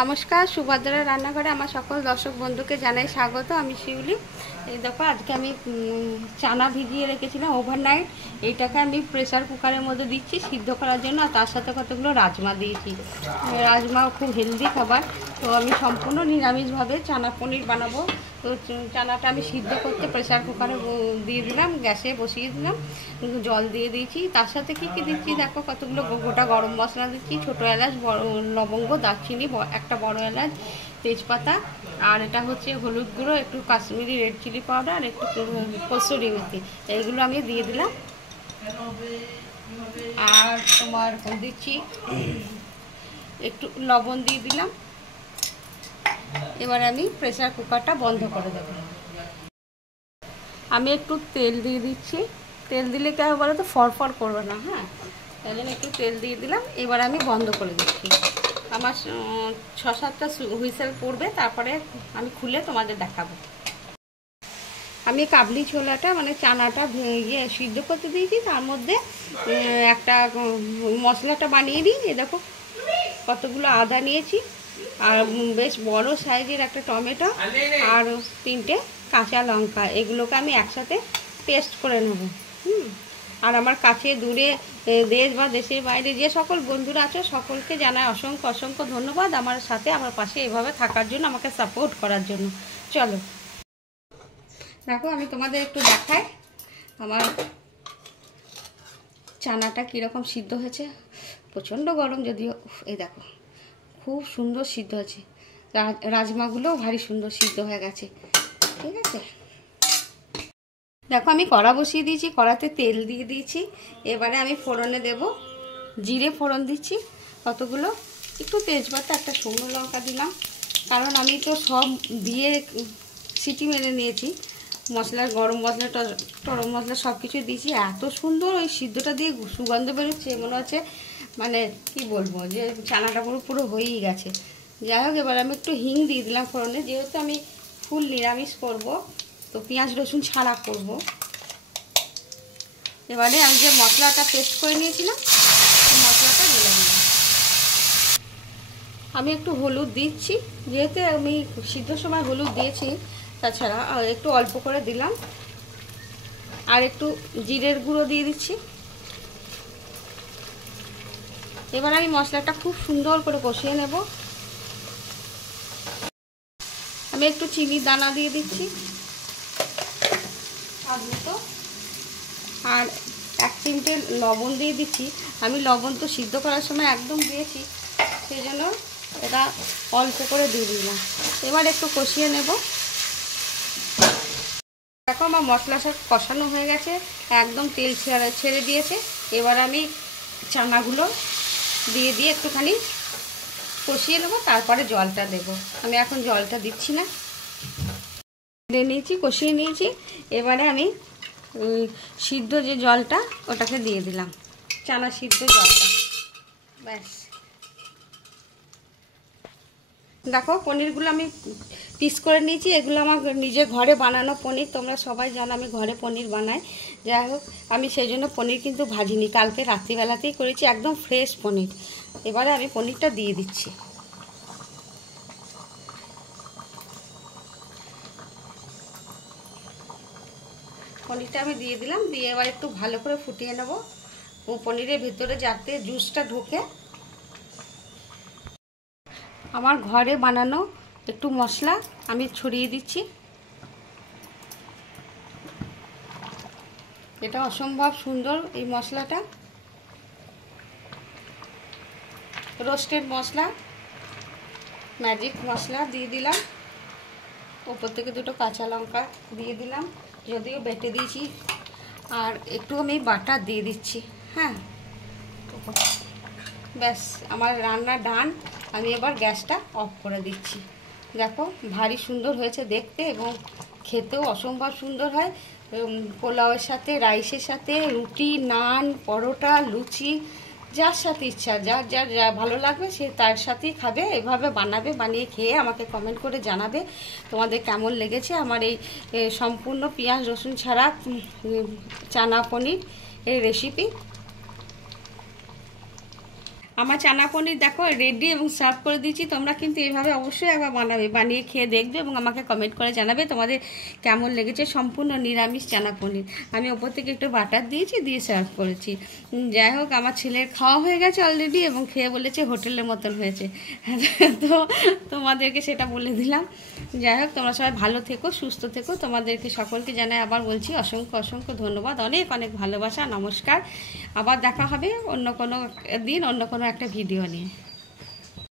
নমস্কার, সুভদ্রা রান্নাঘরে আমার সকল দর্শক বন্ধুকে জানাই স্বাগত। আমি শিউলি। এই দেখো, আজকে আমি চানা ভিজিয়ে রেখেছিলাম ওভারনাইট। এইটাকে আমি প্রেসার কুকারের মধ্যে দিচ্ছি সিদ্ধ করার জন্য, আর তার সাথে কতগুলো রাজমা দিয়েছি। রাজমা খুব হেলদি খাবার, তো আমি সম্পূর্ণ নিরামিষভাবে চানা পনির বানাবো। তো চানাটা আমি সিদ্ধ করতে প্রেসার কুকারে দিয়ে দিলাম, গ্যাসে বসিয়ে দিলাম, জল দিয়ে দিয়েছি। তার সাথে কী কী দিচ্ছি দেখো, কতগুলো গোটা গরম মশলা দিচ্ছি, ছোটো এলাচ, লবঙ্গ, দারচিনি, একটা বড় এলাচ, তেজপাতা, আর এটা হচ্ছে হলুদ গুঁড়ো, একটু কাশ্মীরি রেড চিলি পাউডার, আর একটু কসুরি মেথি, এইগুলো আমি দিয়ে দিলাম। আর তোমার দিচ্ছি একটু লবণ দিয়ে দিলাম। এবার আমি প্রেসার কুকারটা বন্ধ করে দেবো। আমি একটু তেল দিয়ে দিচ্ছি। তেল দিলে কে হবে বলো তো, ফরফর করবে না। হ্যাঁ, তাই জন্য একটু তেল দিয়ে দিলাম। এবার আমি বন্ধ করে দিচ্ছি। আমার 6-7টা হুইসেল পড়বে, তারপরে আমি খুলে তোমাদের দেখাবো। আমি কাবলি ছোলাটা মানে চানাটা সিদ্ধ করতে দিয়েছি, তার মধ্যে একটা মশলাটা বানিয়ে দিই। এই দেখো, কতগুলো আদা নিয়েছি, আর বেশ বড় সাইজের একটা টমেটো, আর 3টে কাঁচা লঙ্কা, এগুলোকে আমি একসাথে পেস্ট করে নেব। আর আমার কাছে দূরে দেশ বা দেশের বাইরে যে সকল বন্ধুরা আছো, সকলকে জানাই অসংখ্য অসংখ্য ধন্যবাদ আমার সাথে, আমার পাশে এভাবে থাকার জন্য, আমাকে সাপোর্ট করার জন্য। চলো দেখো, আমি তোমাদের একটু দেখাই আমার চানাটা কীরকম সিদ্ধ হয়েছে। প্রচণ্ড গরম যদিও, এই দেখো খুব সুন্দর সিদ্ধ হয়েছে। রাজমাগুলোও ভারী সুন্দর সিদ্ধ হয়ে গেছে। ঠিক আছে, দেখো আমি কড়া বসিয়ে দিয়েছি, কড়াতে তেল দিয়ে দিয়েছি। এবারে আমি ফোড়নে দেব, জিরে ফোড়ন দিচ্ছি কতগুলো, একটু তেজপাতা, একটা শুকনো লঙ্কা দিলাম, কারণ আমি তো সব দিয়ে সিটি মেরে নিয়েছি। মশলার গরম মশলা, গরম মশলা সব কিছু দিয়েছি। এত সুন্দর ওই সিদ্ধটা দিয়ে সুগন্ধ বেরোচ্ছে, মনে হচ্ছে মানে কি বলবো, যে চানাটা পুরো পুরো হয়েই গেছে। যাই হোক, এবার আমি একটু হিং দিয়ে দিলাম ফোড়নে, যেহেতু আমি ফুল নিরামিষ করব, তো পেঁয়াজ রসুন ছাড়া করব। এবারে আমি যে মশলাটা পেস্ট করে নিয়েছিলাম, সেই মশলাটা ঢেলে দিলাম। আমি একটু হলুদ দিচ্ছি, যেহেতু আমি সিদ্ধর সময় হলুদ দিয়েছি, তাছাড়া একটু অল্প করে দিলাম। আর একটু জিরের গুঁড়ো দিয়ে দিচ্ছি। এবার আমি মশলাটা খুব সুন্দর করে কষিয়ে নেব। আমি একটু চিনির দানা দিয়ে দিচ্ছি, আর 1 চিমটে লবণ দিয়ে দিচ্ছি। আমি লবণ তো সিদ্ধ করার সময় একদম দিয়েছি, সেই জন্য এটা অল্প করে দিয়ে দিলাম। এবার একটু কষিয়ে নেব। দেখো, আমার মশলা সব কষানো হয়ে গেছে, একদম তেল ছেড়ে দিয়েছে। এবার আমি চানাগুলো দিয়ে একটুখানি কষিয়ে নেবো, তারপরে জলটা দেব। আমি এখন জলটা দিচ্ছি না, দিয়ে নিয়েছি, কষিয়ে নিয়েছি। এবারে আমি সিদ্ধ যে জলটা, ওটাকে দিয়ে দিলাম, চানা সিদ্ধ জলটা। ব্যাস, দেখো পনিরগুলো আমি পিস করে নিয়েছি। এগুলো আমার নিজে ঘরে বানানো পনির, তোমরা সবাই জানো আমি ঘরে পনির বানাই। যাই হোক, আমি সেই জন্য পনির কিন্তু ভাজিনি, কালকে রাত্রিবেলাতেই করেছি, একদম ফ্রেশ পনির। এবারে আমি পনিরটা দিয়ে দিচ্ছি। পনিরটা আমি দিয়ে দিলাম, দিয়ে এবার একটু ভালো করে ফুটিয়ে নেব, পনিরের ভেতরে যাতে জুসটা ঢোকে। আমার ঘরে বানানো একটু মশলা আমি ছড়িয়ে দিচ্ছি। এটা অসম্ভব সুন্দর এই মশলাটা, রোস্টেড মশলা, ম্যাজিক মশলা দিয়ে দিলাম। ওপর থেকে 2টো কাঁচা লঙ্কা দিয়ে দিলাম, যদিও বেটে দিয়েছি। আর একটু আমি বাটার দিয়ে দিচ্ছি। হ্যাঁ, ব্যাস আমার রান্না ডান। আমি এবার গ্যাসটা অফ করে দিচ্ছি। দেখো, ভারী সুন্দর হয়েছে দেখতে, এবং খেতেও অসম্ভব সুন্দর হয়। পোলাওয়ের সাথে, রাইসের সাথে, রুটি, নান, পরোটা, লুচি, যার সাথে ইচ্ছা, যার যার যা ভালো লাগবে সে তার সাথেই খাবে। এভাবে বানাবে, বানিয়ে খেয়ে আমাকে কমেন্ট করে জানাবে তোমাদের কেমন লেগেছে আমার এই সম্পূর্ণ পেঁয়াজ রসুন ছাড়া চানা পনির এই রেসিপি। আমার চানা পনির দেখো রেডি এবং সার্ভ করে দিয়েছি। তোমরা কিন্তু এইভাবে অবশ্যই একবার বানাবে, বানিয়ে খেয়ে দেখবে এবং আমাকে কমেন্ট করে জানাবে তোমাদের কেমন লেগেছে। সম্পূর্ণ নিরামিষ চানা পনির, আমি ওপর থেকে একটু বাটার দিয়েছি, দিয়ে সার্ভ করেছি। যাই হোক, আমার ছেলের খাওয়া হয়ে গেছে অলরেডি এবং খেয়ে বলেছে হোটেলের মতন হয়েছে। তো তোমাদেরকে সেটা বলে দিলাম। যাই হোক, তোমরা সবাই ভালো থেকো, সুস্থ থেকো। তোমাদেরকে সকলকে জানাই, আবার বলছি, অসংখ্য অসংখ্য ধন্যবাদ, অনেক অনেক ভালোবাসা, নমস্কার। আবার দেখা হবে অন্য কোনো দিন, অন্য কোনো একটা ভিডিও নিয়ে।